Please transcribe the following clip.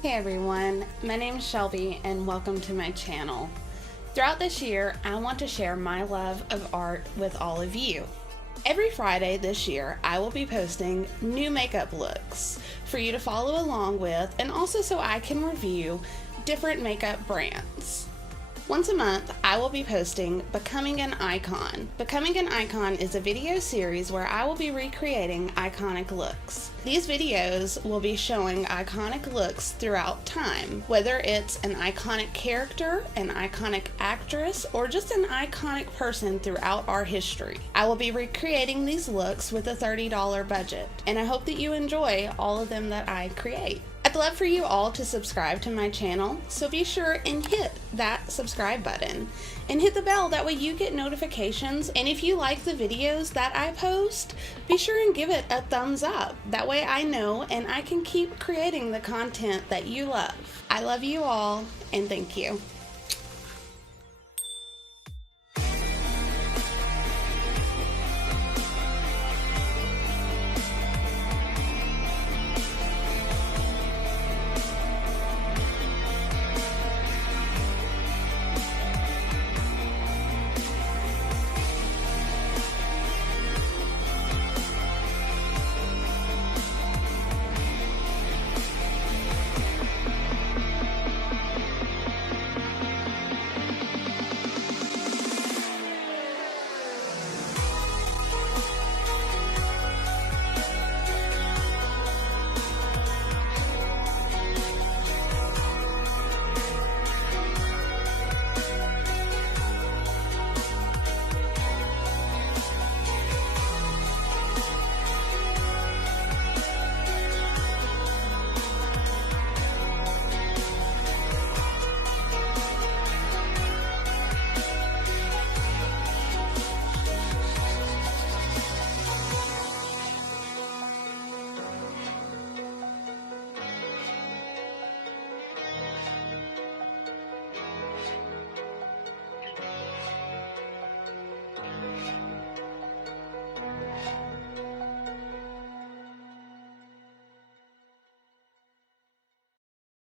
Hey everyone, my name is Shelby and welcome to my channel. Throughout this year, I want to share my love of art with all of you. Every Friday this year, I will be posting new makeup looks for you to follow along with, and also so I can review different makeup brands. Once a month, I will be posting Becoming an Icon. Becoming an Icon is a video series where I will be recreating iconic looks. These videos will be showing iconic looks throughout time, whether it's an iconic character, an iconic actress, or just an iconic person throughout our history. I will be recreating these looks with a $30 budget, and I hope that you enjoy all of them that I create. I'd love for you all to subscribe to my channel, so be sure and hit that subscribe button and hit the bell, that way you get notifications. And if you like the videos that I post, be sure and give it a thumbs up. That way I know and I can keep creating the content that you love. I love you all and thank you.